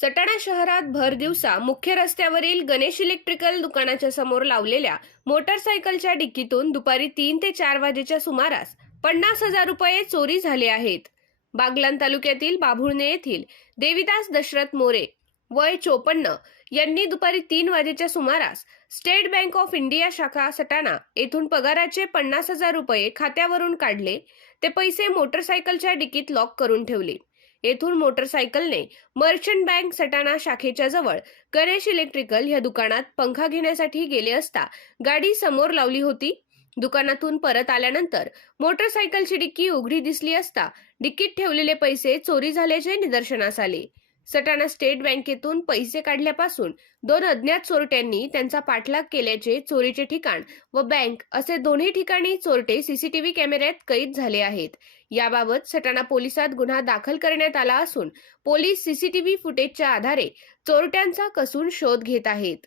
सटाणा शहरात भर दिवसा मुख्य रस्त्यावरील गणेश इलेक्ट्रिकल दुकानाच्या समोर लावलेल्या मोटरसायकलच्या डिक्कीतून दुपारी तीन ते चार वाजेच्या सुमारास पन्नास हजार रुपये चोरी झाले आहेत. बागलान तालुक्यातील बाभुळणे येथील देविदास दशरथ मोरे वय चोपन्न यांनी दुपारी तीन वाजेच्या सुमारास स्टेट बँक ऑफ इंडिया शाखा सटाणा येथून पगाराचे पन्नास हजार रुपये खात्यावरून काढले. ते पैसे मोटरसायकलच्या डिकीत लॉक करून ठेवले. येथून मोटरसायकलने मर्चंट बँक सटाणा शाखेच्या जवळ गणेश इलेक्ट्रिकल या दुकानात पंखा घेण्यासाठी गेले असता गाडी समोर लावली होती. दुकानातून परत आल्यानंतर मोटरसायकलची डिक्की उघडी दिसली असता डिक्कीत ठेवलेले पैसे चोरी झाल्याचे निदर्शनास आले. सटाणा स्टेट बँकेतून पैसे काढल्यापासून दोन अज्ञात चोरट्यांनी त्यांचा पाठलाग केल्याचे चोरीचे ठिकाण व बँक असे दोन्ही ठिकाणी चोरटे सीसीटीव्ही कॅमेऱ्यात कैद झाले आहेत. याबाबत सटाणा पोलिसात गुन्हा दाखल करण्यात आला असून पोलीस सीसीटीव्ही फुटेजच्या आधारे चोरट्यांचा कसून शोध घेत आहेत.